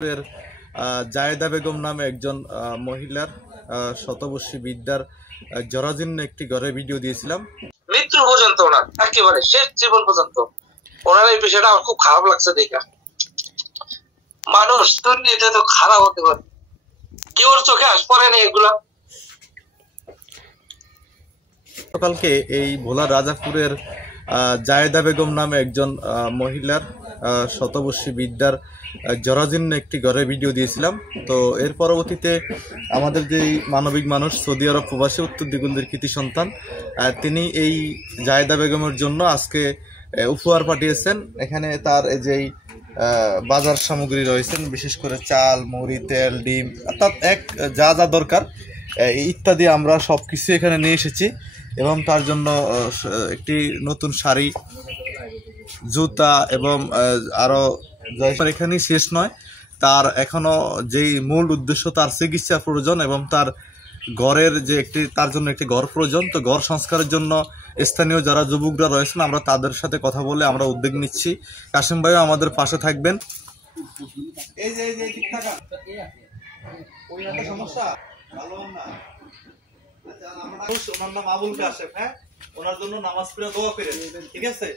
এর জায়েদা বেগম নামে একজন মহিলার শতবর্ষী বিদ্যার জরাজীর্ণ একটি ঘরে ভিডিও দিয়েছিলাম। মৃত্যু পর্যন্ত ওনার একেবারে শেষ জীবন পর্যন্ত ওনার এই বিষয়টা আমার খুব খারাপ লাগছে দেখা। মানুষ দুর্নীতি তো খারাপ হতে পারে, কেউ চোখে আস পড়ে না এগুলা। সকালকে এই ভোলার রাজাপুরের জায়েদা বেগম নামে একজন মহিলার শতবর্ষী বিদ্যার জরাজীর্ণ একটি ঘরে ভিডিও দিয়েছিলাম। তো এর পরবর্তীতে আমাদের যে মানবিক মানুষ সৌদি আরব প্রবাসী উত্তর দিগন্তের কৃতি সন্তান, তিনি এই জায়েদা বেগমের জন্য আজকে উপহার পাঠিয়েছেন। এখানে তার যেই বাজার সামগ্রী রয়েছেন, বিশেষ করে চাল, মুড়ি, তেল, ডিম, অর্থাৎ যা যা দরকার ইত্যাদি আমরা সব কিছু এখানে নিয়ে এসেছি। এবং তার জন্য একটি নতুন শাড়ি, জুতা এবং আরও এখানেই শেষ নয়, তার এখনো যেই মূল উদ্দেশ্য তার চিকিৎসা প্রয়োজন এবং তার ঘরের যে তার জন্য একটি ঘর প্রয়োজন। তো ঘর সংস্কারের জন্য স্থানীয় যারা যুবকরা রয়েছেন আমরা তাদের সাথে কথা বলে আমরা উদ্যোগ নিচ্ছি। কাশিম ভাইও আমাদের পাশে থাকবেন। এই যে সমস্যা ভালো না, ওনার নাম আবুল কাশেম, হ্যাঁ, ওনার জন্য নামাজ পড়ে দোয়া করেন, ঠিক আছে?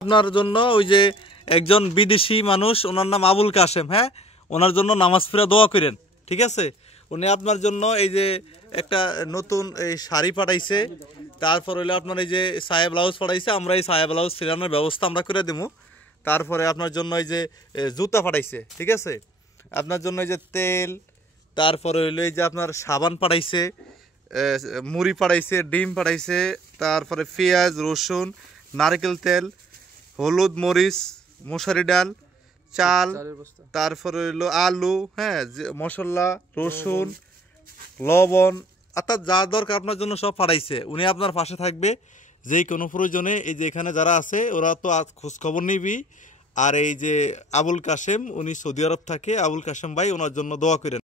আপনার জন্য ওই যে একজন বিদেশি মানুষ, ওনার নাম আবুল কাশেম, হ্যাঁ, ওনার জন্য নামাজ পড়ে দোয়া করেন, ঠিক আছে? উনি আপনার জন্য এই যে একটা নতুন এই শাড়ি পাঠাইছে, তারপর হইলে আপনার এই যে সায়া ব্লাউজ পাঠাইছে, আমরা এই সায়া ব্লাউজ সিলানোর ব্যবস্থা আমরা করে দেবো। তারপরে আপনার জন্য এই যে জুতা পাঠাইছে, ঠিক আছে? আপনার জন্য এই যে তেল, তারপরে হইলো এই যে আপনার সাবান পাঠাইছে, মুড়ি পাঠাইছে, ডিম পাঠাইছে, তারপরে পেঁয়াজ, রসুন, নারকেল তেল, হলুদ, মরিচ, মশারি ডাল, চাল, তারপরে হইলো আলু, হ্যাঁ, মশলা, রসুন, লবণ, অর্থাৎ যা দরকার আপনার জন্য সব পাঠাইছে। উনি আপনার পাশে থাকবে যেই কোনো প্রয়োজনে। এই যে এখানে যারা আছে ওরা তো খোঁজ খবর নিবি। আর এই যে আবুল কাশেম, উনি সৌদি আরব থাকে, আবুল কাশেম ভাই, ওনার জন্য দোয়া করেন।